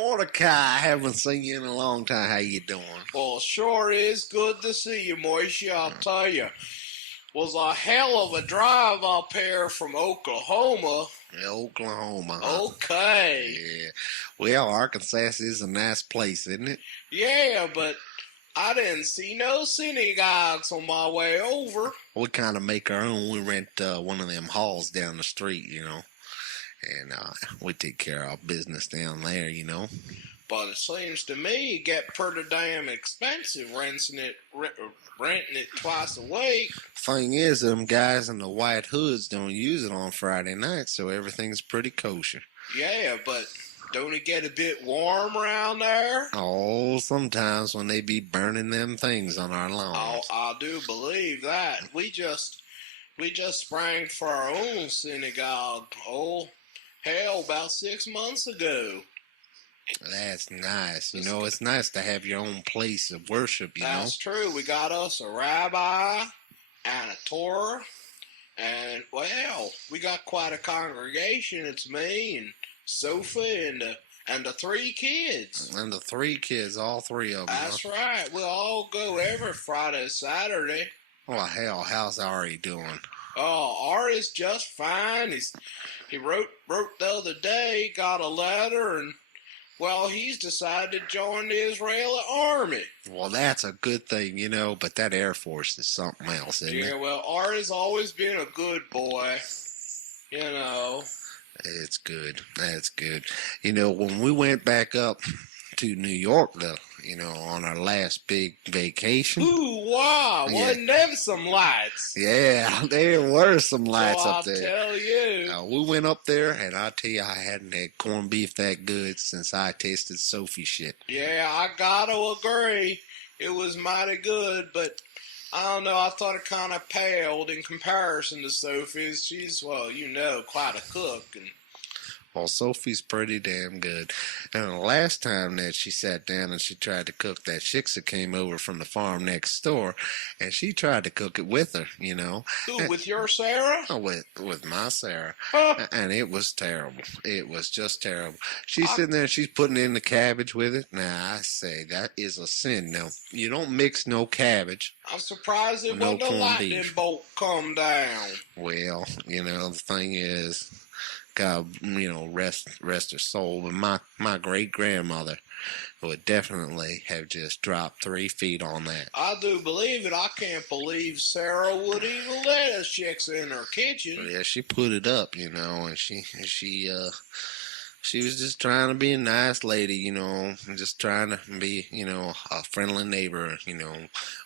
Mordecai, I haven't seen you in a long time. How you doing? Well, sure is good to see you, Moishy. I'll tell you, was a hell of a drive up here from Oklahoma. Yeah, Oklahoma, huh? Okay. Yeah. Well, Arkansas is a nice place, isn't it? Yeah, but I didn't see no synagogues on my way over. We kind of make our own. We rent one of them halls down the street, and we take care of our business down there. But it seems to me it get pretty damn expensive renting it twice a week. Thing is, them guys in the white hoods don't use it on Friday night, so everything's pretty kosher. Yeah, but don't it get a bit warm around there? Oh, sometimes when they be burning them things on our Oh, lawns. I do believe that. We just sprang for our own synagogue. Oh, hell, about 6 months ago. That's nice. It's nice to have your own place of worship, That's true. We got us a rabbi and a Torah, and well, we got quite a congregation. It's me and Sophie and the 3 kids. And the 3 kids, all 3 of them. That's right. We'll all go every Friday, Saturday. Well, hell, how's Ari doing? Oh, Ari's just fine. He wrote the other day, got a letter, and well, he's decided to join the Israeli army. Well, that's a good thing, but that Air Force is something else, isn't Yeah, it? well, Ari's always been a good boy. It's good. That's good. When we went back up to New York, on our last big vacation. Ooh, wow, Yeah. wasn't them some lights? Yeah, there were some lights Well, up there. I'll tell you. We went up there, and I tell you, I hadn't had corned beef that good since I tasted Sophie shit. Yeah, I gotta agree. It was mighty good, but I don't know, I thought it kind of paled in comparison to Sophie's. She's, well, quite a cook. And Well, Sophie's pretty damn good. And the last time that she sat down and she tried to cook, that shiksa came over from the farm next door, and she tried to cook it with her, Who, with your Sarah? with my Sarah. Huh? And it was terrible. It was just terrible. She's sitting there, she's putting in the cabbage with it. Now, I say, that is a sin. Now, you don't mix no cabbage. I'm surprised it No wasn't a corned lightning beef. bolt come down. Well, the thing is, God, rest her soul. But my great grandmother would definitely have just dropped 3 feet on that. I do believe it. I can't believe Sarah would even let us chicks in her kitchen. But yeah, she put it up, and she was just trying to be a nice lady, and just trying to be, a friendly neighbor.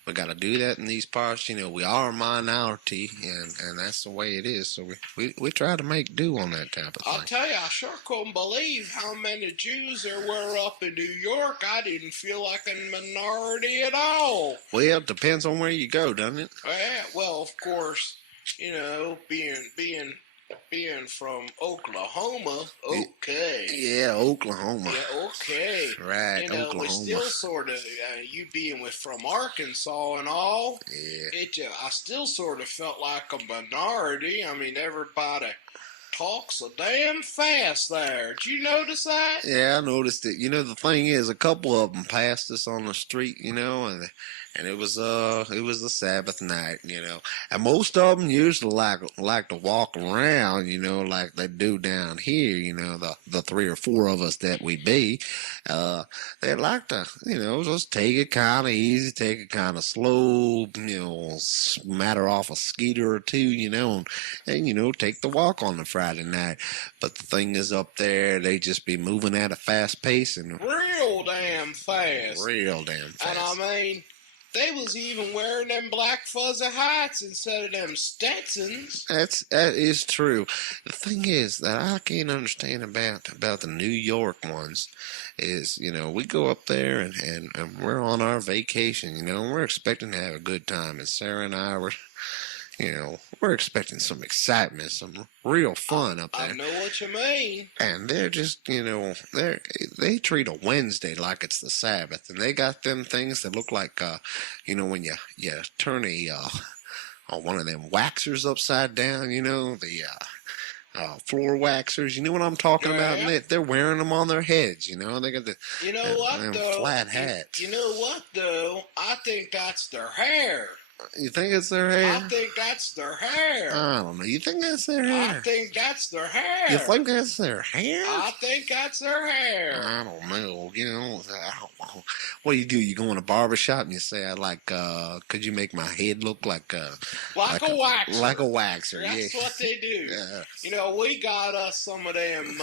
We got to do that in these parts. We are a minority, and that's the way it is. So we try to make do on that type of I'll thing. tell you, I sure couldn't believe how many Jews there were up in New York. I didn't feel like a minority at all. Well, it depends on where you go, doesn't it? Well, of course, being from Oklahoma, okay. Yeah, Oklahoma. Yeah, okay. Right, We Oklahoma. still sort of, you being from Arkansas and all, Yeah. I still sort of felt like a minority. I mean, everybody talks so damn fast there. Did you notice that? Yeah, I noticed it. The thing is, a couple of them passed us on the street, and it was a Sabbath night, and most of them usually like to walk around, like they do down here, the 3 or 4 of us that we be, they like to, just take it kind of easy, take it kind of slow, smatter off a skeeter or 2, and take the walk on the Friday night. But the thing is, up there, they just be moving at a fast pace and Real damn fast. real damn fast. And I mean, they was even wearing them black fuzzy hats instead of them Stetsons. That is true. The thing is that I can't understand about the New York ones is, we go up there and we're on our vacation, and we're expecting to have a good time. And Sarah and I were, we're expecting some excitement, some real fun up there. I know what you mean. And they're just, they treat a Wednesday like it's the Sabbath, and they got them things that look like, when you turn one of them waxers upside down, Floor waxers. You know what I'm talking about? Yeah. They're wearing them on their heads. You know, they got the You know what them though? flat hats. You know what though? I think that's their hair. You think it's their I hair? think that's their hair. I don't know. You think that's their I hair? think that's their hair. You think that's their hair? I think that's their hair. I don't know. You know, I don't know. What do? You go in a barber shop and you say, "I like. Could you make my head look like Like a waxer. Like a waxer?" That's yeah. what they do. Yeah. You know, we got us some of them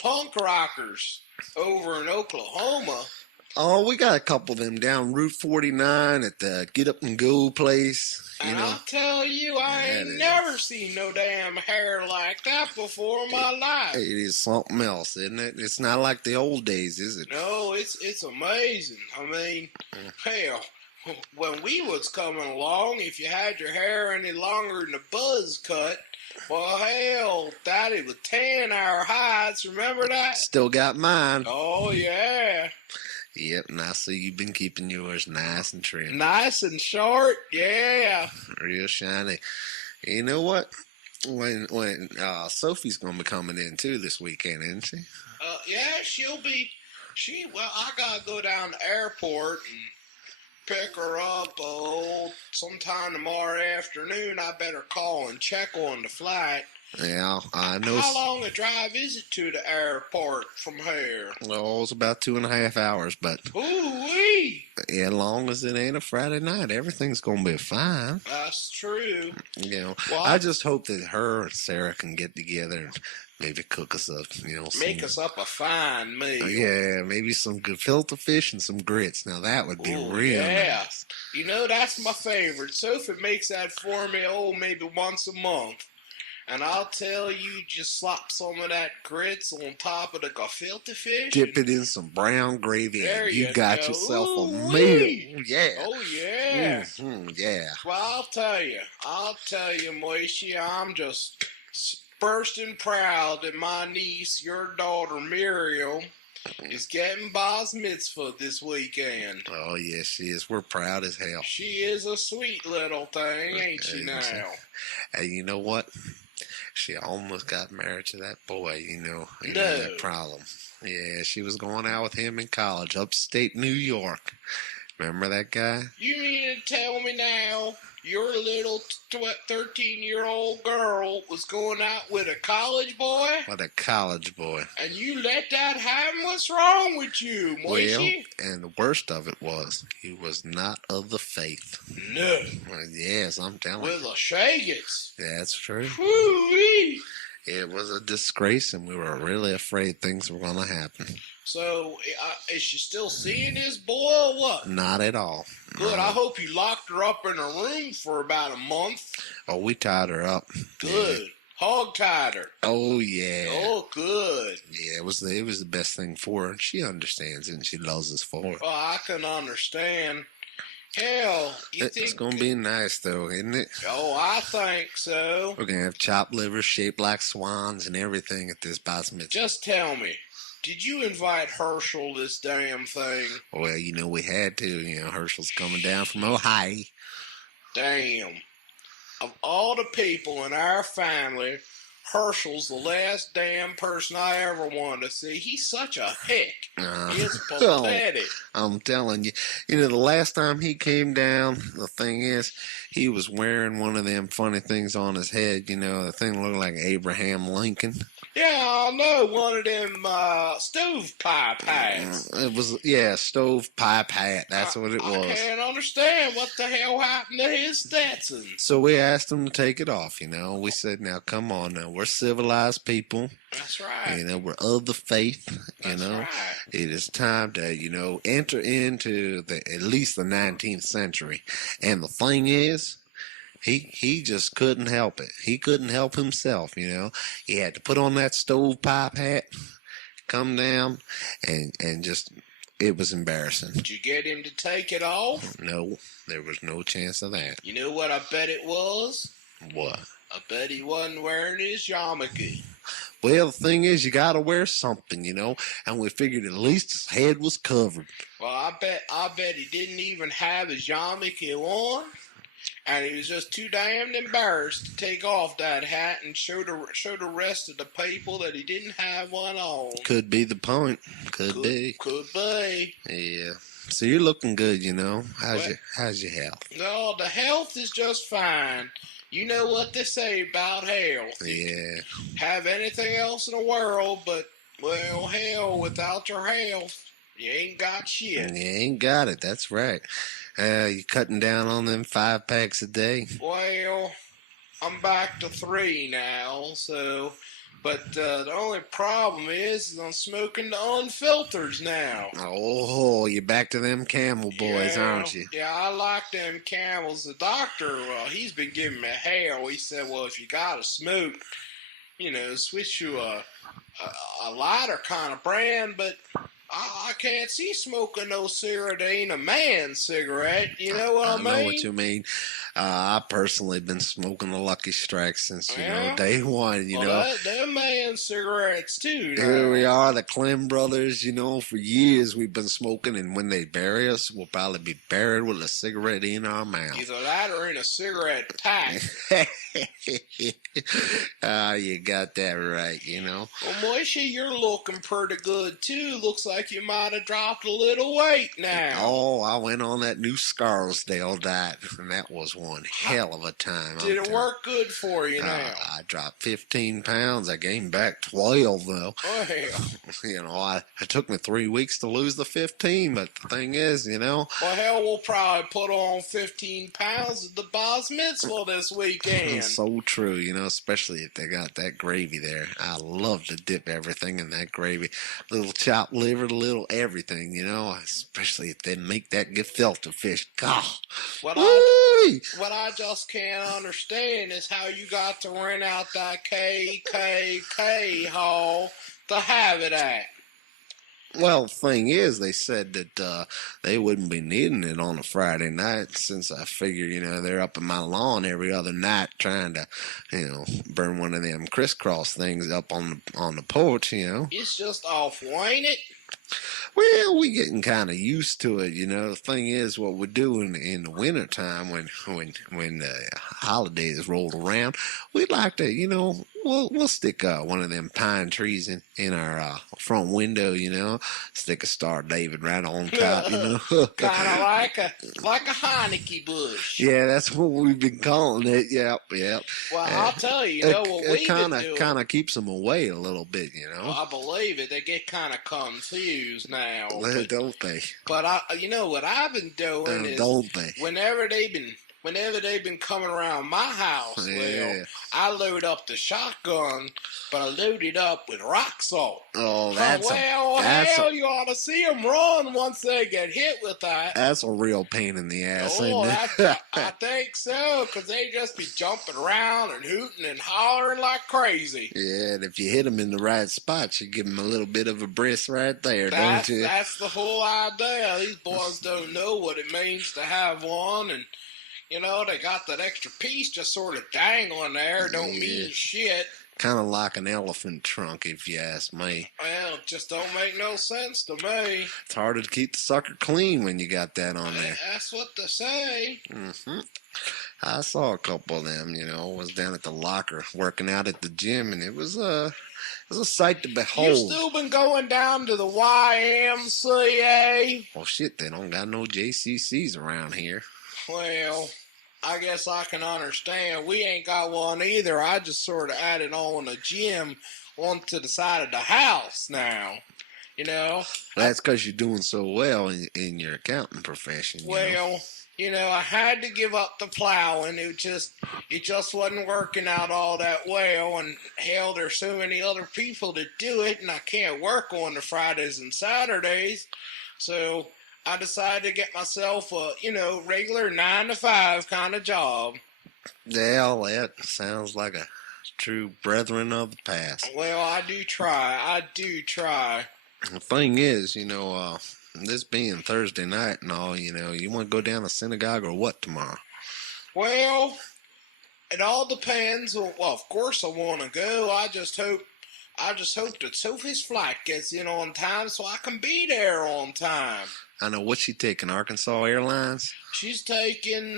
punk rockers over in Oklahoma. Oh, we got a couple of them down Route 49 at the Get Up and Go place. You And know, I'll tell you, I ain't never seen no damn hair like that before in my life. it is something else, isn't it? It's not like the old days, is it? No, it's amazing. I mean, hell, when we was coming along, if you had your hair any longer than a buzz cut, well, hell, Daddy would tan our hides. Remember that? Still got mine. Oh, yeah. Yep, and I see you've been keeping yours nice and trim. Nice and short, yeah. Real shiny. You know what? When Sophie's gonna be coming in too this weekend, isn't she? Yeah, she'll be. Well, I gotta go down to the airport and pick her up. Sometime tomorrow afternoon. I better call and check on the flight. Yeah, I know. How long a drive is it to the airport from here? Oh, it's about 2.5 hours, but Ooh-wee! as long as it ain't a Friday night, everything's gonna be fine. That's true. You know, Well, I just hope that her and Sarah can get together and maybe cook us up. You know, make us up a fine meal. Yeah, maybe some good filter fish and some grits. Now that would be Ooh, real yeah. nice. You know, that's my favorite. Sophie makes that for me, maybe once a month. And I'll tell you, just slop some of that grits on top of the gefilte fish. Dip it in some brown gravy, There and you got go. yourself a Ooh-wee. meal. Yeah. Oh, yeah. Yeah. Well, I'll tell you, Moishi, I'm just bursting proud that my niece, your daughter Muriel, is getting Bas Mitzvah this weekend. Oh, yes, she is. We're proud as hell. She is a sweet little thing, ain't she now? And you know what? She almost got married to that boy, you know No. that problem. Yeah, she was going out with him in college, upstate New York. Remember that guy? You mean to tell me now your little 13-year-old girl was going out with a college boy? What a college boy. And you let that happen? What's wrong with you, Moishi? Well, and the worst of it was, he was not of the faith. No. Well, yes, I'm telling With you. a shaggots. That's true. Woo-wee. It was a disgrace, and we were really afraid things were going to happen. So, is she still seeing this boy or what? Not at all. Good. No. I hope you locked her up in a room for about a month. Oh, we tied her up. Good. Yeah. Hog tied her. Oh, yeah. Oh, good. Yeah, it was the best thing for her. She understands it, and she loves us for it. Well, I can understand. Hell, you It's think... going to be nice, though, isn't it? Oh, I think so. We're going to have chopped liver shaped like swans and everything at this Bas Mitzvah. Just tell me, did you invite Herschel this damn thing? Well, you know, we had to. You know, Herschel's coming down from Ohio. Damn. Of all the people in our family, Herschel's the last damn person I ever wanted to see. He's such a hick. It's pathetic. I'm telling you. You know, the last time he came down, the thing is, he was wearing one of them funny things on his head. You know, the thing looked like Abraham Lincoln. Yeah, I know. One of them stovepipe hats. It was, yeah, stovepipe hat. That's what it was. I can't understand what the hell happened to his Stetson. So we asked him to take it off, you know. We said, now, come on now. We're civilized people. That's right. You know, we're of the faith, you That's know. right. It is time to, you know, enter into at least the 19th century. And the thing is, he just couldn't help it. He couldn't help himself, you know. He had to put on that stovepipe hat, come down, and just, it was embarrassing. Did you get him to take it off? No, there was no chance of that. You know what I bet it was? What? I bet he wasn't wearing his yarmulke. Well, the thing is, you got to wear something, you know, and we figured at least his head was covered. Well, I bet he didn't even have his yarmulke on. and he was just too damned embarrassed to take off that hat and show the rest of the people that he didn't have one on. Could be the point. Could be. Could be. Yeah. So you're looking good, How's Well, how's your health? no, the health is just fine. You know what they say about health. Yeah. Have anything else in the world, but, well, hell, without your health, you ain't got shit. You ain't got it. That's right. You cutting down on them 5 packs a day? Well, I'm back to 3 now, so. But the only problem is I'm smoking the unfilters now. Oh, you're back to them Camel boys, Yeah, aren't you? Yeah, I like them Camels. The doctor, he's been giving me hell. He said, well, if you gotta smoke, switch to a lighter kind of brand, but I can't see smoking no cigarette that ain't a man's cigarette. You know what I mean? I know what you mean. I personally been smoking the Lucky Strike since Yeah. day one. They're man's cigarettes too. Now. Here we are, the Clem brothers. For years we've been smoking, and when they bury us, we'll probably be buried with a cigarette in our mouth. Either that or in a cigarette pack. You got that right. Well, Moishy, you're looking pretty good too. Looks like you might have dropped a little weight now. Oh, I went on that new Scarsdale diet, and that was one hell of a time. Did it work good for you now? I dropped 15 pounds. I gained back 12, though. Well. It took me 3 weeks to lose the 15, but the thing is, Well, hell, we'll probably put on 15 pounds at the Bas Mitzvah this weekend. So true, especially if they got that gravy there. I love to dip everything in that gravy. Little chopped liver, little everything, especially if they make that gefilte fish. God. What I just can't understand is how you got to rent out that KKK hall to have it at. Well, the thing is, they said that they wouldn't be needing it on a Friday night, since I figure, they're up in my lawn every other night trying to, burn one of them crisscross things up on the porch, It's just awful, ain't it? Well, we getting kind of used to it, The thing is, what we do in the wintertime when the holidays roll around, we like to, we'll stick one of them pine trees in our front window, stick a Star of David right on top, Kind of like a Heineke bush. Yeah, that's what we've been calling it. Yep. Well, I'll tell you, what we've been doing. It kind of keeps them away a little bit, Well, I believe it. They get kind of confused now. Don't they? But what I've been doing is, don't they? Whenever they've been coming around my house, well, I load up the shotgun, but I load it up with rock salt. Oh, you ought to see them run once they get hit with that. That's a real pain in the ass, Oh, isn't it? I think so, because they just be jumping around and hooting and hollering like crazy. Yeah, and if you hit them in the right spot, you give them a little bit of a brisk right there, don't you? That's the whole idea. These boys don't know what it means to have one, and they got that extra piece just sort of dangling there. Don't mean shit. Kind of like an elephant trunk, if you ask me. Well, it just don't make no sense to me. It's harder to keep the sucker clean when you got that on there. That's what they say. Mm-hmm. I saw a couple of them, was down at the locker working out at the gym, and it was a sight to behold. You still been going down to the YMCA? Well, shit, they don't got no JCCs around here. Well, I guess I can understand. We ain't got one either. I just sort of added on a gym onto the side of the house now. That's because you're doing so well in your accounting profession. Well, I had to give up the plowing. It just wasn't working out all that well. And hell, there's so many other people that do it, and I can't work on the Fridays and Saturdays. So I decided to get myself a, regular 9-to-5 kind of job. Yeah, that sounds like a true brethren of the past. Well, I do try. The thing is, this being Thursday night and all, you want to go down to synagogue or what tomorrow? Well, it all depends. Well, of course I want to go. I just hope that Sophie's flight gets in on time so I can be there on time. I know. What's she taking? Arkansas Airlines? She's taking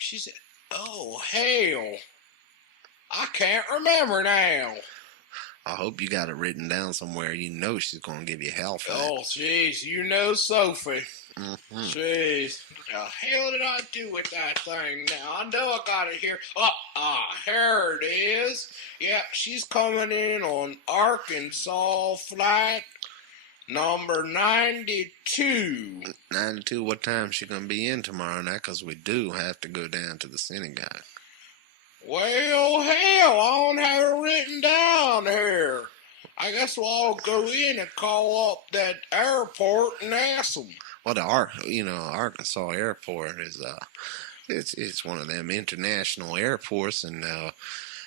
She said, "Oh hell, I can't remember now." I hope you got it written down somewhere. You know she's gonna give you hell for that. Oh, jeez, you know Sophie. Mm-hmm. Jeez, what the hell did I do with that thing now? I know I got it here. Here it is. Yep, she's coming in on Arkansas flight number 92. 92. What time she gonna be in tomorrow night? Cause we do have to go down to the synagogue. Well, hell, I don't have it written down here. I guess we'll all go in and call up that airport and ask them. Well, Arkansas airport is it's one of them international airports, and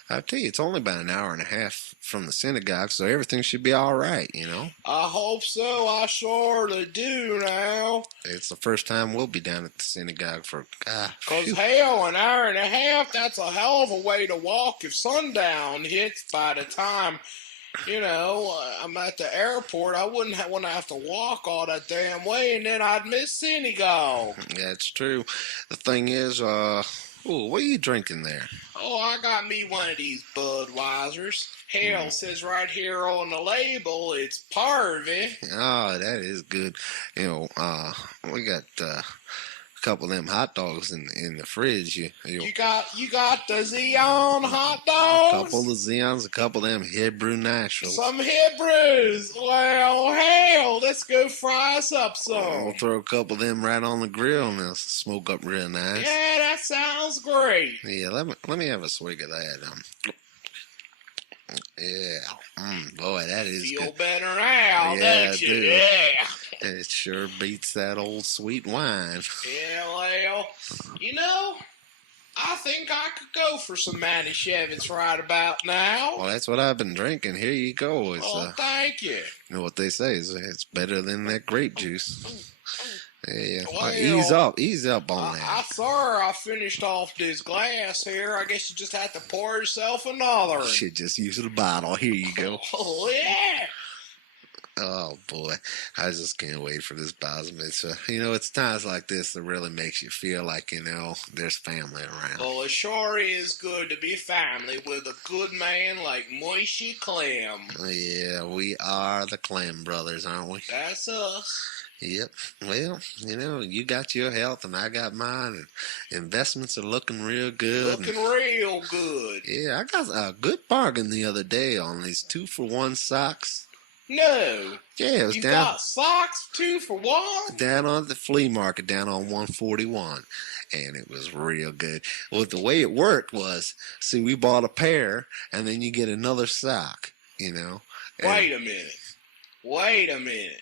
I tell you, it's only about an hour and a half from the synagogue, so everything should be all right. I hope so. I surely do now. It's the first time we'll be down at the synagogue for Because hell, an hour and a half, that's a hell of a way to walk if sundown hits. By the time, I'm at the airport, I wouldn't want to have to walk all that damn way, and then I'd miss synagogue. That's true. The thing is, what are you drinking there? Oh, I got me one of these Budweisers. Hell, says right here on the label, it's Parvy. Oh, that is good. We got a couple of them hot dogs in the fridge. You got the Xeon hot dogs? A couple of Xeons, a couple of them Hebrew naturals. Some Hebrews. Well, hell, let's go fry us up some. We'll throw a couple of them right on the grill and they'll smoke up real nice. Yeah, that sounds great. Yeah, let me have a swig of that. Yeah, boy, that is Feel good. better now, don't you? Dude. Yeah. It sure beats that old sweet wine. Yeah, well, I think I could go for some Manischewitz right about now. Well, that's what I've been drinking. Here you go. Thank you. You know what they say is it's better than that grape juice. Yeah, Well, ease up on that. I finished off this glass here. I guess you just have to pour yourself another. Shit, just use the bottle. Here you go. Oh, yeah. Oh, boy. I just can't wait for this bar mitzvah. It's times like this that really makes you feel like, there's family around. Well, it sure is good to be family with a good man like Moishy Clem. Yeah, we are the Clem brothers, aren't we? That's us. Yep. Well, you got your health and I got mine, and investments are looking real good. Looking real good. Yeah, I got a good bargain the other day on these 2-for-1 socks. No. Yeah, it was you down. Got socks 2-for-1? Down on the flea market, down on 141. And it was real good. Well, the way it worked was, see, we bought a pair, and then you get another sock, Wait a minute.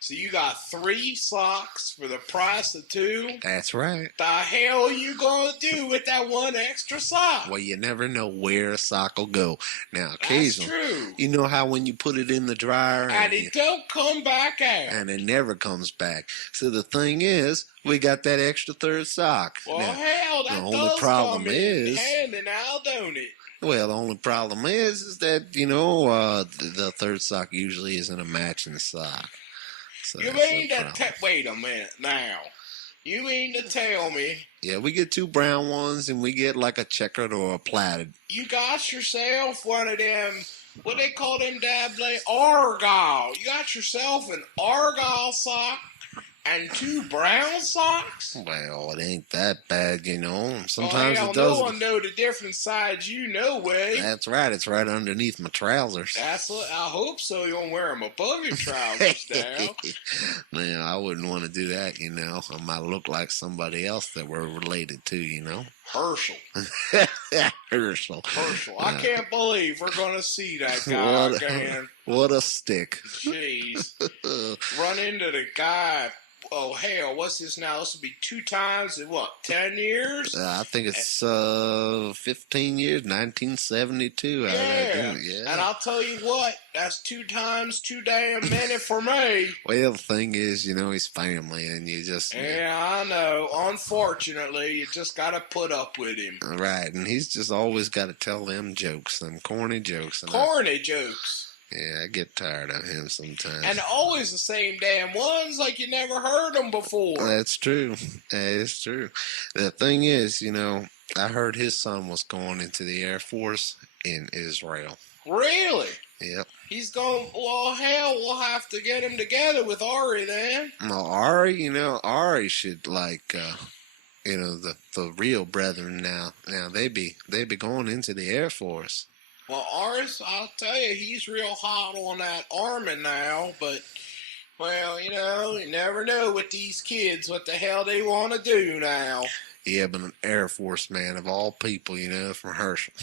So you got 3 socks for the price of 2? That's right. The hell you gonna do with that one extra sock? Well, you never know where a sock will go. Now, occasionally, That's true. You know how when you put it in the dryer and it don't come back out, and it never comes back. So the thing is, we got that extra third sock. Well, now, hell, that the only does problem come is, in handy now, don't it? Well, the only problem is that the third sock usually isn't a matching sock. So you mean to wait a minute now? You mean to tell me? Yeah, we get 2 brown ones and we get like a checkered or a plaited. You got yourself one of them. What they call them, Dablay? Argyle. You got yourself an Argyle sock and 2 brown socks? Well, it ain't that bad, Sometimes it does. No one know the different sides way. That's right. It's right underneath my trousers. That's what I hope so. You don't wear them above your trousers now. Man, I wouldn't want to do that, I might look like somebody else that we're related to, Herschel. Herschel. I can't believe we're going to see that guy again. What a stick. Jeez. Run into the guy. Oh, hell, what's this now? This will be 2 times in 10 years? I think it's 15 years, 1972. Yeah. And I'll tell you what, that's 2 times too damn many for me. Well, the thing is, he's family, and you just... Yeah, I know. Unfortunately, you just got to put up with him. Right, and he's just always got to tell them jokes, them corny jokes. Corny jokes? Yeah, I get tired of him sometimes. And always the same damn ones, like you never heard them before. That's true. That is true. The thing is, I heard his son was going into the Air Force in Israel. Really? Yep. He's going, well, hell, we'll have to get him together with Ari then. Well, Ari should the real brethren now. Now they be going into the Air Force. Well, Ari's, I'll tell you, he's real hot on that Army now, but, well, you never know with these kids what the hell they want to do now. Yeah, but an Air Force man of all people, from Herschel.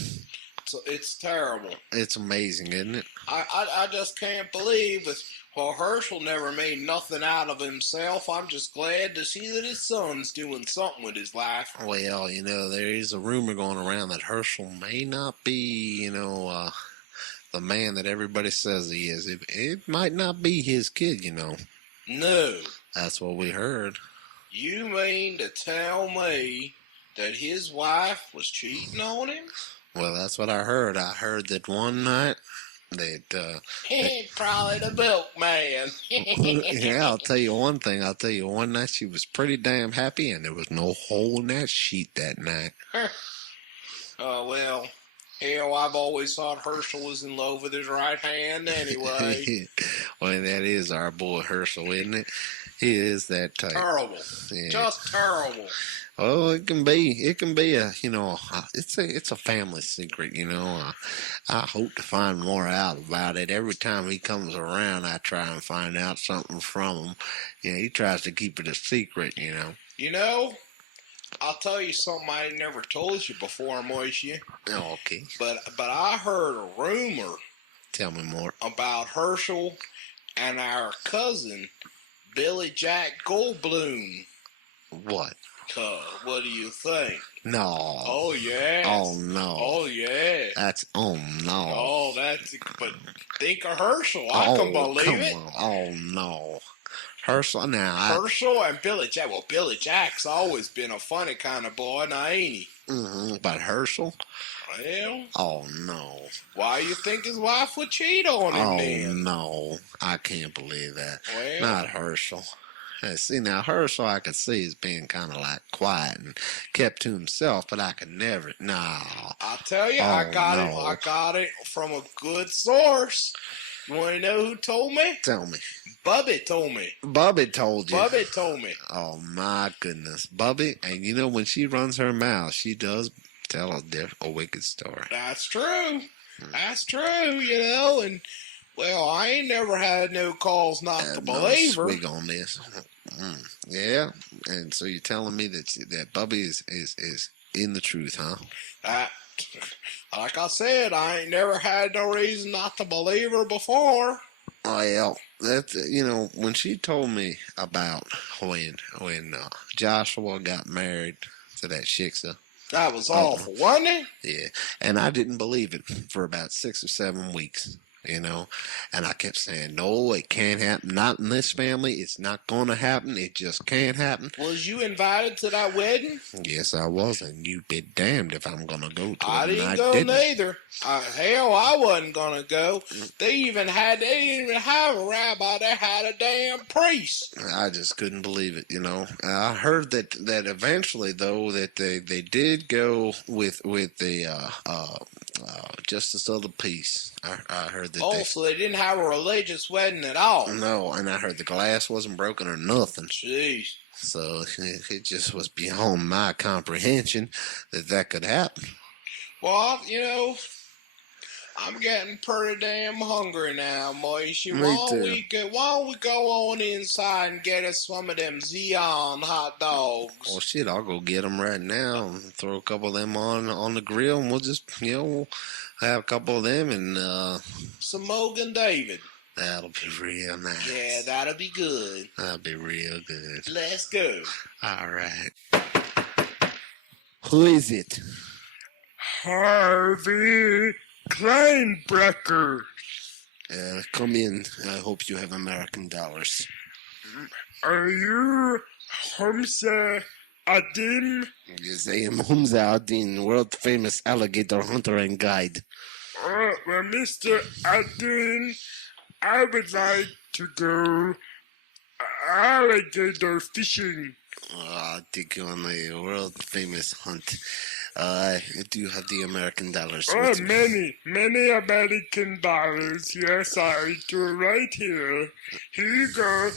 So it's terrible. It's amazing, isn't it? I just can't believe it. Well, Herschel never made nothing out of himself. I'm just glad to see that his son's doing something with his life. Well, there is a rumor going around that Herschel may not be, the man that everybody says he is. It might not be his kid, No. That's what we heard. You mean to tell me that his wife was cheating on him? Well, that's what I heard. I heard that one night that probably the milkman. yeah, I'll tell you one thing. One night she was pretty damn happy, and there was no hole in that sheet that night. Well, hell, I've always thought Herschel was in love with his right hand anyway. Well, that is our boy Herschel, isn't it? He is that type. Terrible. Yeah. Just terrible. Oh, it can be it's a family secret, I hope to find more out about it. Every time he comes around, I try and find out something from him. He tries to keep it a secret, I'll tell you something I ain't never told you before, Moishe. Oh, okay. But I heard a rumor. Tell me more. About Herschel and our cousin, Billy Jack Goldblum. What? What do you think? No. Oh, yeah. Oh, no. Oh, yeah. Oh, no. Oh, but think of Herschel. I can believe it. On. Oh, no. Herschel, now. Herschel and Billy Jack. Well, Billy Jack's always been a funny kind of boy, now ain't he? Mm-hmm. But Herschel? Well. Oh, no. Why you think his wife would cheat on him then? Oh, no. I can't believe that. Well. Not Herschel. See, now, Herschel I could see as being kind of like quiet and kept to himself, but I could never, no. I'll tell you, I got it from a good source. You want to know who told me? Tell me. Bubby told me. Bubby told you. Bubby told me. Oh, my goodness. Bubby, and when she runs her mouth, she does tell a wicked story. That's true. That's true, and... Well, I ain't never had no calls not to believe her. Swig on this. Yeah, and so you're telling me that Bubby is in the truth, huh? Like I said, I ain't never had no reason not to believe her before. Well, that's when she told me about when Joshua got married to that Shiksa. That was awful, wasn't it? Yeah, and I didn't believe it for about 6 or 7 weeks. And I kept saying, no, it can't happen. Not in this family. It's not going to happen. It just can't happen. Was you invited to that wedding? Yes, I was, and you be damned if I'm going to go to it. I didn't go neither. Hell, I wasn't going to go. They didn't even have a rabbi. They had a damn priest. I just couldn't believe it, I heard that eventually, though, that they did go with the Justice of the Peace. I heard that. Oh, so they didn't have a religious wedding at all? No, and I heard the glass wasn't broken or nothing. Jeez. So it just was beyond my comprehension that could happen. Well, I'm getting pretty damn hungry now, Moishe. Why don't we go on inside and get us some of them Xeon hot dogs? Well, shit, I'll go get them right now and throw a couple of them on the grill, and we'll just, have a couple of them and some Mogan David. That'll be real nice. Yeah, that'll be good. That'll be real good. Let's go. All right. Who is it? Harvey Kleinbrecker. Come in. I hope you have American dollars. Are you Hamza Adin? Yes, I am Hamza Adin, world famous alligator hunter and guide. Well, Mr. Adin, I would like to go alligator fishing. I'll take you on a world famous hunt. I do have the American dollars with you. Many American dollars. Yes, I do right here. Here you go.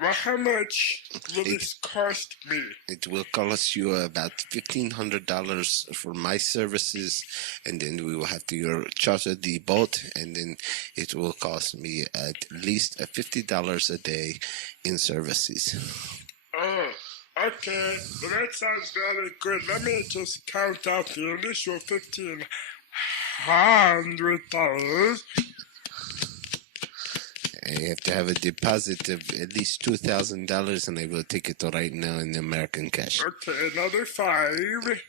Well, how much will this cost me? It will cost you about $1,500 for my services, and then we will have to charter the boat, and then it will cost me at least $50 a day in services. Oh, okay. Well, that sounds very good. Let me just count out the initial $1,500. I have to have a deposit of at least $2,000, and I will take it right now in American cash. Okay, another 5.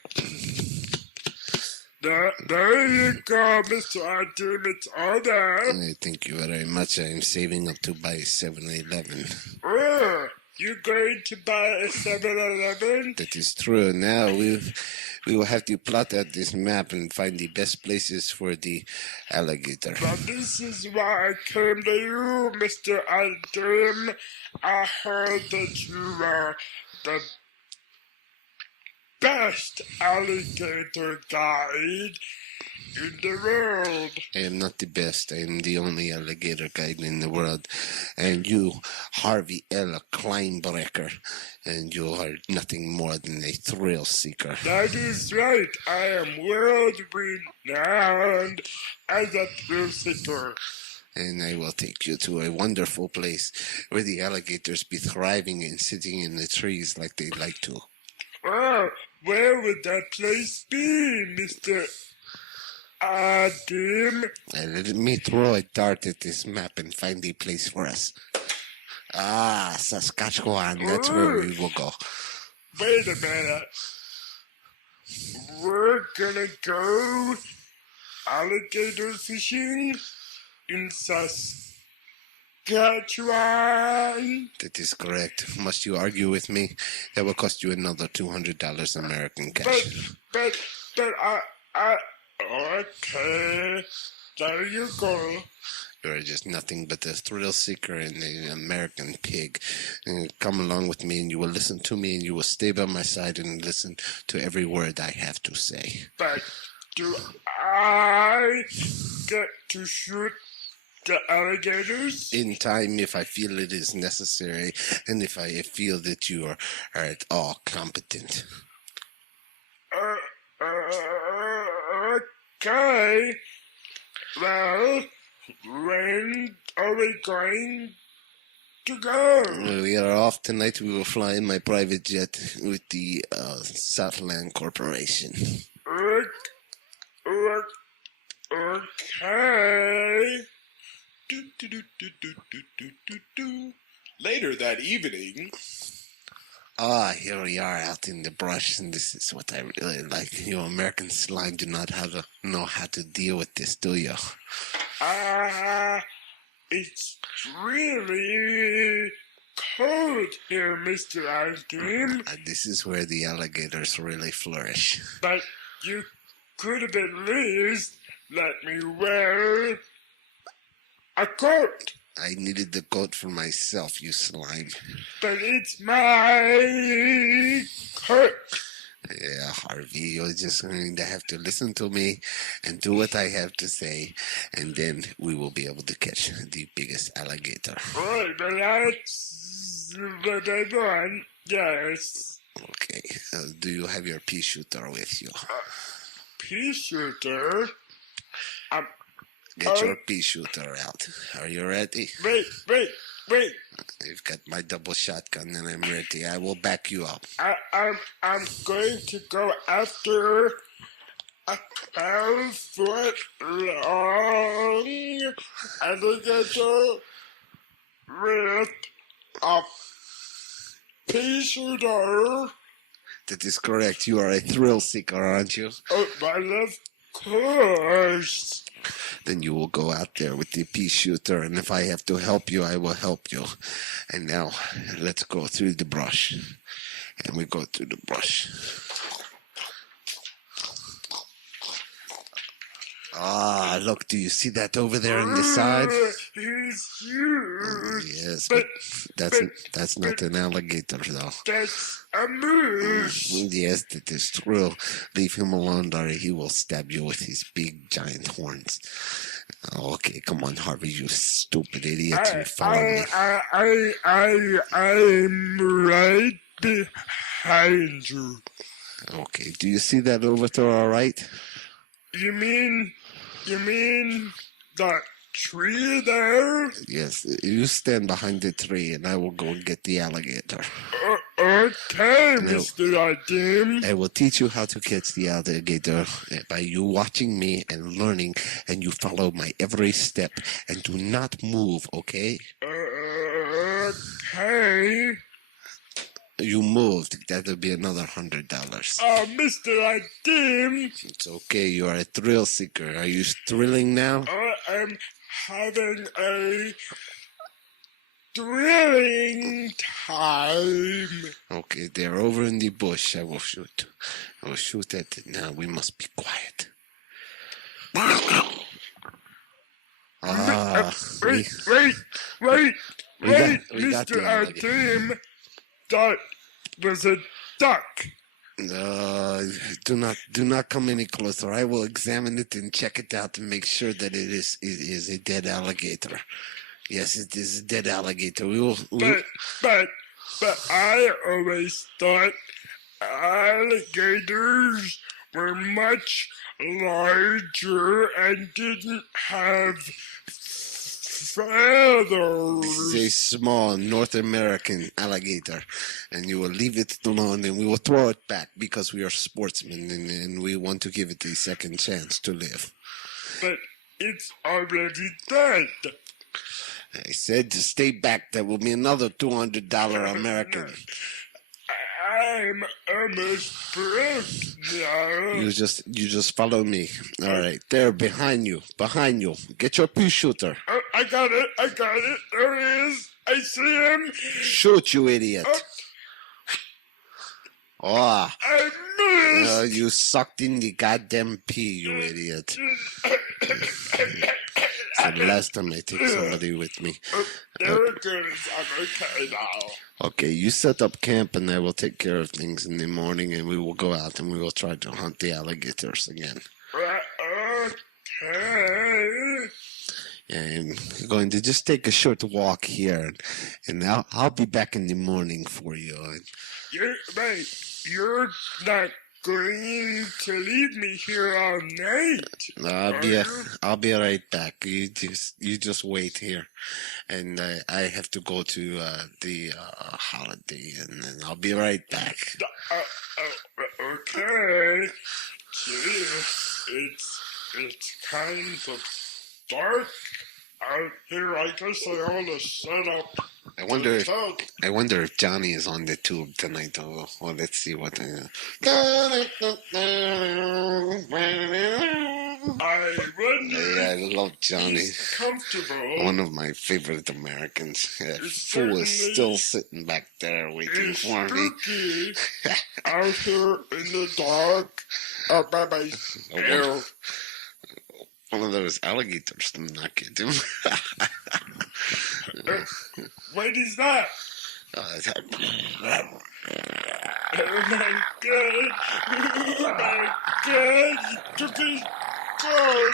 There you go, Mr. Artem. It's all there. Thank you very much. I am saving up to buy a 7-Eleven. Oh, you going to buy a 7-Eleven? That is true. Now we will have to plot out this map and find the best places for the alligator. Well, this is why I came to you, Mr. Artem. I heard that you are the best alligator guide in the world. I am not the best. I am the only alligator guide in the world. And you, Harvey L. Kleinbrecher, and you are nothing more than a thrill seeker. That is right. I am world renowned as a thrill seeker. And I will take you to a wonderful place where the alligators be thriving and sitting in the trees like they like to. Oh, where would that place be, Mr. Adam? Let me throw a dart at this map and find a place for us. Ah, Saskatchewan, that's where we will go. Wait a minute. We're gonna go alligator fishing in Saskatchewan. That is correct. Must you argue with me? That will cost you another $200 American cash. But okay. There you go. You are just nothing but a thrill seeker and an American pig. And come along with me and you will listen to me and you will stay by my side and listen to every word I have to say. But do I get to shoot the alligators? In time, if I feel it is necessary and if I feel that you are at all competent. Okay. Well, when are we going to go? We are off tonight. We will fly in my private jet with the Southland Corporation. Okay. Later that evening, Here we are out in the brush, and this is what I really like. You American slime do not know how to deal with this, do you? It's really cold here, Mr. Algrim. This is where the alligators really flourish. But you could have at least let me wear a coat. I needed the coat for myself, you slime. But it's my coat. Yeah, Harvey, you're just going to have to listen to me and do what I have to say, and then we will be able to catch the biggest alligator. Right, but that's what I want. Yes. Okay, do you have your pea shooter with you? Pea shooter? Get your pea shooter out. Are you ready? Wait. I've got my double shotgun and I'm ready. I will back you up. I'm going to go after a 12-foot long alligator with a pea shooter. That is correct. You are a thrill seeker, aren't you? Oh, but of course. Then you will go out there with the pea shooter, and if I have to help you, I will help you. And now, let's go through the brush. And we go through the brush. Ah, look, do you see that over there on the side? He's huge. Yes, But, that's but, that's but not an alligator, though. that's a moose. Yes, that is true. Leave him alone, Larry. He will stab you with his big giant horns. Okay, come on, Harvey, you stupid idiot. You follow me. I'm right behind you. Okay, do you see that over there all right? You mean that tree there? Yes, you stand behind the tree and I will go and get the alligator. Okay, Mr. Adim. I will teach you how to catch the alligator by you watching me and learning, and you follow my every step and do not move, okay? Okay. You moved. That'll be another $100. Mr. Adim. It's okay. You are a thrill seeker. Are you thrilling now? I'm having a thrilling time. Okay, they're over in the bush. I will shoot. I will shoot at it now. We must be quiet. Wait, we got Mr. the alligator. Adim. That was a duck. Do not come any closer. I will examine it and check it out and make sure that it is a dead alligator. Yes, it is a dead alligator. But I always thought alligators were much larger and didn't have feathers. This is a small North American alligator, and you will leave it alone, and we will throw it back because we are sportsmen, and we want to give it a second chance to live. But it's already dead. I said to stay back. That will be another $200 American. I'm almost broke now. You just follow me. All right, there behind you. Get your pea shooter. Oh, I got it. There he is. I see him. Shoot, you idiot. Oh, I missed. you sucked in the goddamn pea, you idiot. It's the last time I take somebody with me. There it goes. I'm okay now. Okay, you set up camp and I will take care of things in the morning, and we will go out and we will try to hunt the alligators again. Okay. I'm going to just take a short walk here, and I'll be back in the morning for you. You're not going to leave me here all night. I'll be right back. You just wait here, and I have to go to the holiday, and then I'll be right back. Okay. Gee, it's kind of dark out here. I guess I ought to set up. I wonder if Johnny is on the tube tonight. Oh, well, let's see what. I wonder. Yeah, I love Johnny. He's comfortable. One of my favorite Americans. That It's fool is certainly- still sitting back there waiting It's for me. spooky out here in the dark. Out by myself. One of those alligators to knock him. What is that? Oh my god! Oh my god! He took his gun!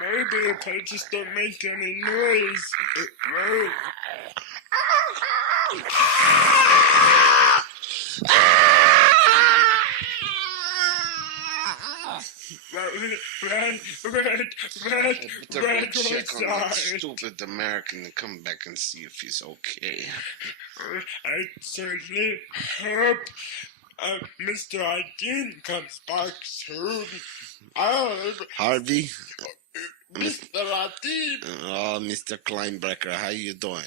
Maybe if I just don't make any noise, it won't. Red, Check on that outside. stupid American and come back and see if he's okay. I certainly hope Mr. Adim comes back soon. Harvey? Mr. Adim, Oh, Mr. Kleinbrecker, how you doing?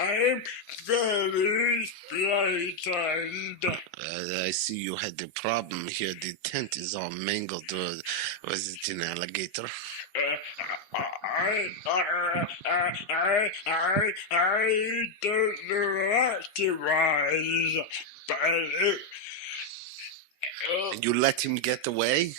I'm very frightened. I see you had a problem here. The tent is all mangled. Was it an alligator? I don't know what it was, but And you let him get away?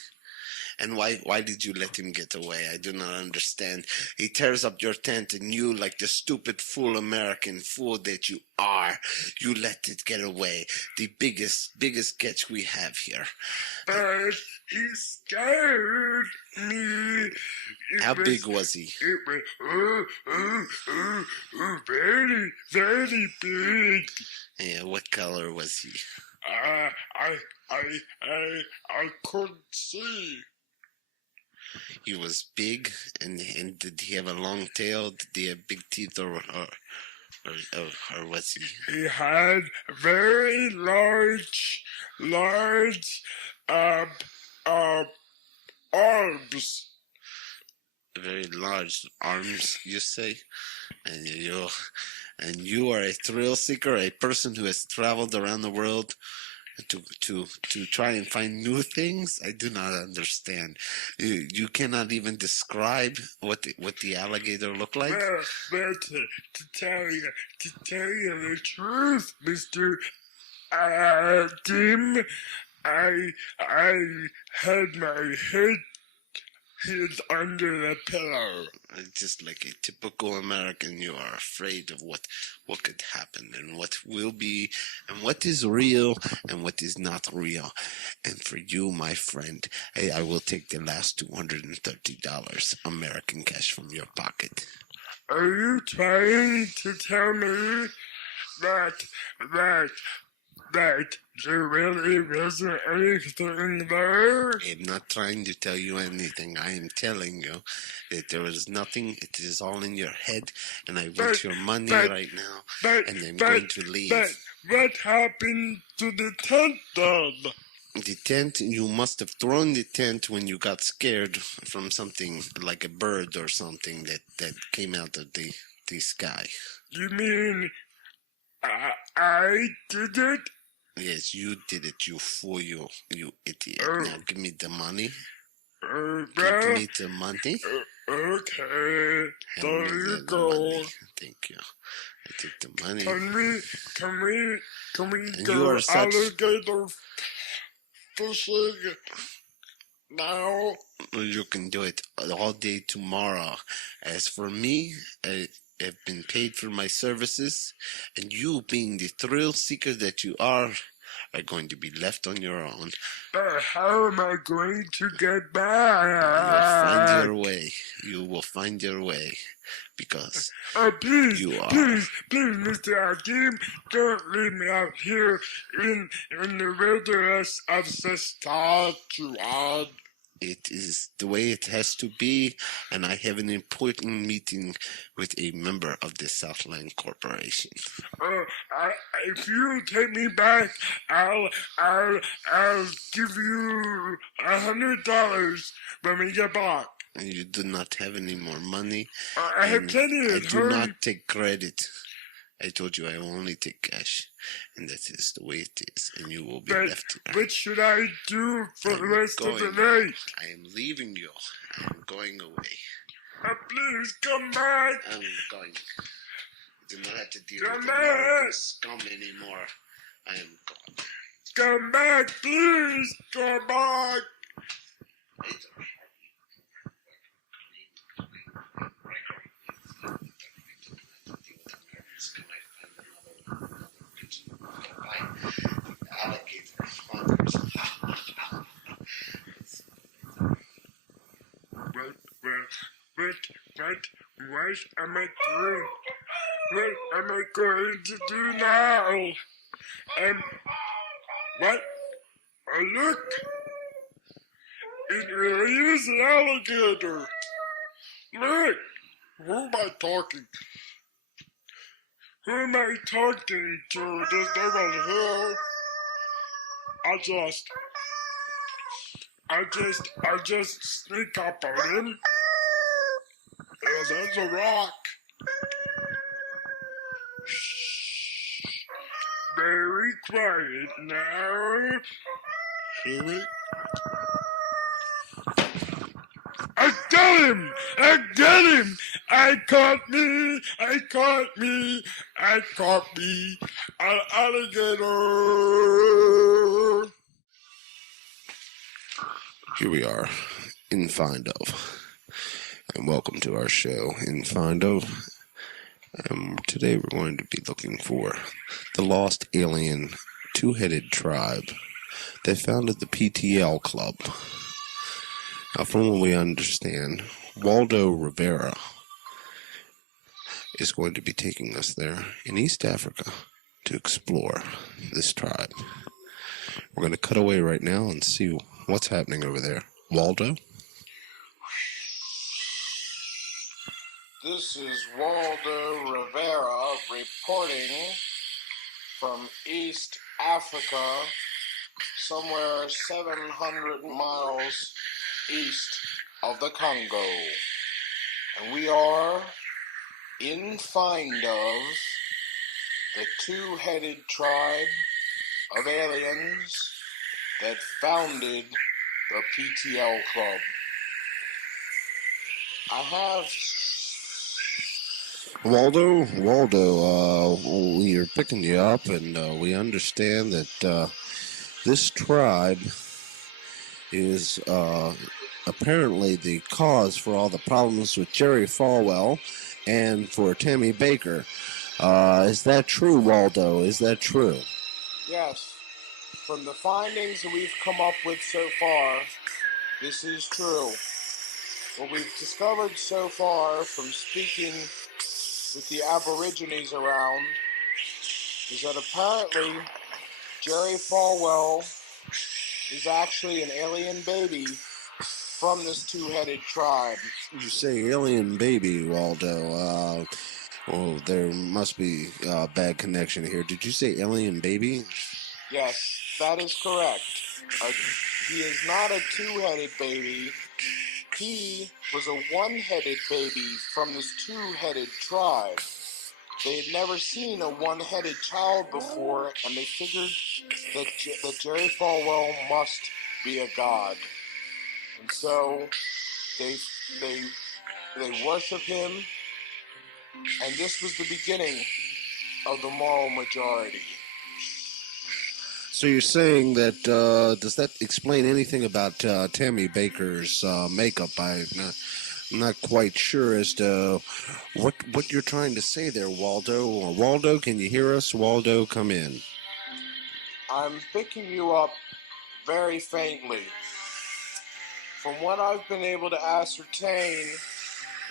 And why did you let him get away? I do not understand. He tears up your tent, and you, like the stupid fool American fool that you are, you let it get away. The biggest catch we have here. But he scared me. How big was he? It was very, very big. Yeah, what color was he? I couldn't see. He was big, and did he have a long tail? Did he have big teeth, or was he? He had very large, arms. Very large arms, you say? And you are a thrill seeker, a person who has traveled around the world to try and find new things. I do not understand. You cannot even describe what the alligator looked like. Well, to tell you the truth, Mister Tim, I had my head hid under the pillow. Just like a typical American, you are afraid of what could happen, and what will be, and what is real and what is not real. And for you, my friend, I will take the last $230 American cash from your pocket. Are you trying to tell me that there really wasn't anything there? I am not trying to tell you anything. I am telling you that there is nothing. It is all in your head, and I want your money right now, and I'm going to leave. But what happened to the tent then? The tent, you must have thrown the tent when you got scared from something like a bird or something that came out of the sky. You mean I did it? Yes, you did it, you fool, you idiot. Now give me the money. Give me the money. Okay, there you go. Money. Thank you. I take the money. Can we And go alligator fishing now? You can do it all day tomorrow. As for me, I have been paid for my services, and you, being the thrill seeker that you are going to be left on your own. How am I going to get back? You'll find your way. You will find your way, because please, you are. please, Mr. Hakim, don't leave me out here in the wilderness of Saskatchewan. It is the way it has to be, and I have an important meeting with a member of the Southland Corporation. If you take me back, I'll give you $100 when we get back. You do not have any more money. I have plenty. I do not take credit. I told you I only take cash, and that is the way it is, and you will be left here. What should I do for the rest of the night? I am leaving you. I am going away. Please come back. I'm going. You do not have to deal with American scum anymore. I am gone. Come back, please. Come back. What am I doing? What am I going to do now? What? Oh, look! It really is an alligator! Look! Who am I talking? Who am I talking to? There's no one here. I just sneak up on him. And there's a rock. Shh. Very quiet now. Hear me? I got him! I got him! I caught me! An alligator! Here we are In Find of, and welcome to our show, In Find of. Today we're going to be looking for the lost alien two-headed tribe that founded the PTL Club. Now, from what we understand, Waldo Rivera is going to be taking us there in East Africa to explore this tribe. We're going to cut away right now and see what's happening over there. Waldo? This is Waldo Rivera reporting from East Africa, somewhere 700 miles east of the Congo. And we are in find of the two-headed tribe of aliens that founded the PTL Club. I have... Waldo, we are picking you up, and we understand that this tribe is apparently the cause for all the problems with Jerry Falwell and for Tammy Baker. Is that true, Waldo? Is that true? Yes. From the findings that we've come up with so far, this is true. What we've discovered so far from speaking with the Aborigines around is that apparently Jerry Falwell is actually an alien baby from this two-headed tribe. You say alien baby, Waldo. There must be a bad connection here. Did you say alien baby? Yes, that is correct. He is not a two-headed baby. He was a one-headed baby from this two-headed tribe. They had never seen a one-headed child before, and they figured that Jerry Falwell must be a god. And so they worship him, and this was the beginning of the moral majority. So you're saying that, does that explain anything about Tammy Baker's makeup? I'm not quite sure as to what you're trying to say there, Waldo. Waldo, can you hear us? Waldo, come in. I'm picking you up very faintly. From what I've been able to ascertain,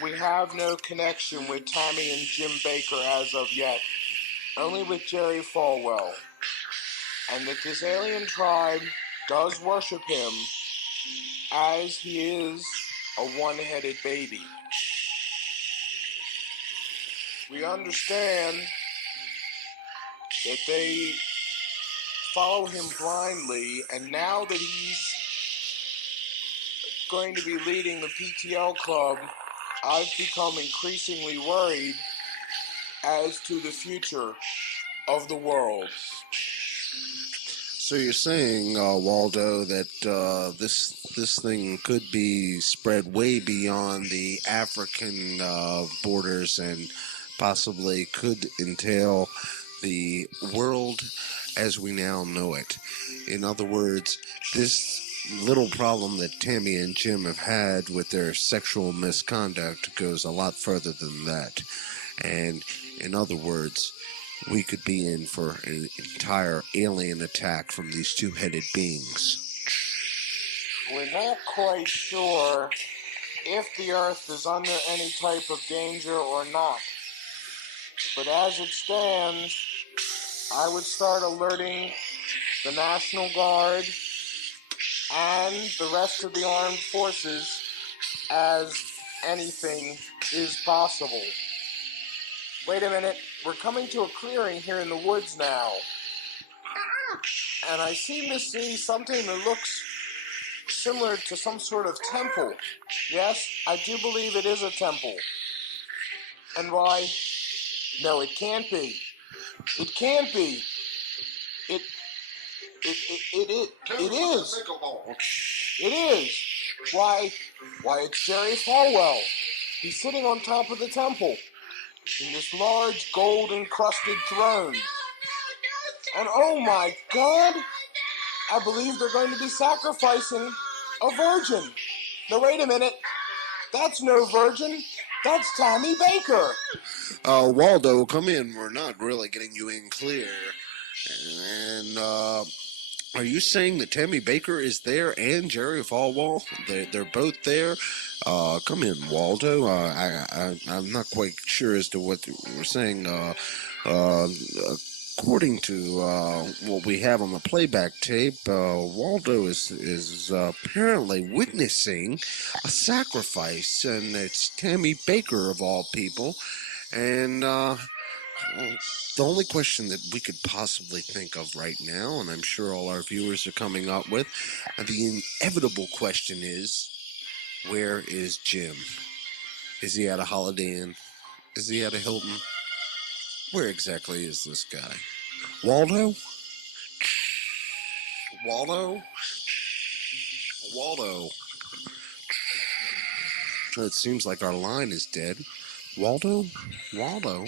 we have no connection with Tammy and Jim Baker as of yet, only with Jerry Falwell. And that this alien tribe does worship him as he is a one-headed baby. We understand that they follow him blindly, and now that he's going to be leading the PTL Club, I've become increasingly worried as to the future of the world. So you're saying, Waldo, that this thing could be spread way beyond the African borders and possibly could entail the world as we now know it. In other words, this little problem that Tammy and Jim have had with their sexual misconduct goes a lot further than that. And in other words, we could be in for an entire alien attack from these two-headed beings. We're not quite sure if the Earth is under any type of danger or not. But as it stands, I would start alerting the National Guard and the rest of the armed forces as anything is possible. Wait a minute, we're coming to a clearing here in the woods now. And I seem to see something that looks similar to some sort of temple. Yes, I do believe it is a temple. And why? No, it can't be. It can't be. It is. It is. Why, it's Jerry Falwell. He's sitting on top of the temple in this large gold-encrusted throne. And oh my God, I believe they're going to be sacrificing a virgin. No, wait a minute. That's no virgin. That's Tammy Baker. Waldo, come in. We're not really getting you in clear. And are you saying that Tammy Baker is there and Jerry Falwell? They're both there. Come in, Waldo. I'm not quite sure as to what we're saying. Uh, According to what we have on the playback tape, Waldo is apparently witnessing a sacrifice, and it's Tammy Baker of all people. And the only question that we could possibly think of right now, and I'm sure all our viewers are coming up with, the inevitable question is, where is Jim? Is he at a Holiday Inn? Is he at a Hilton? Where exactly is this guy? Waldo? Waldo? Waldo? It seems like our line is dead. Waldo? Waldo?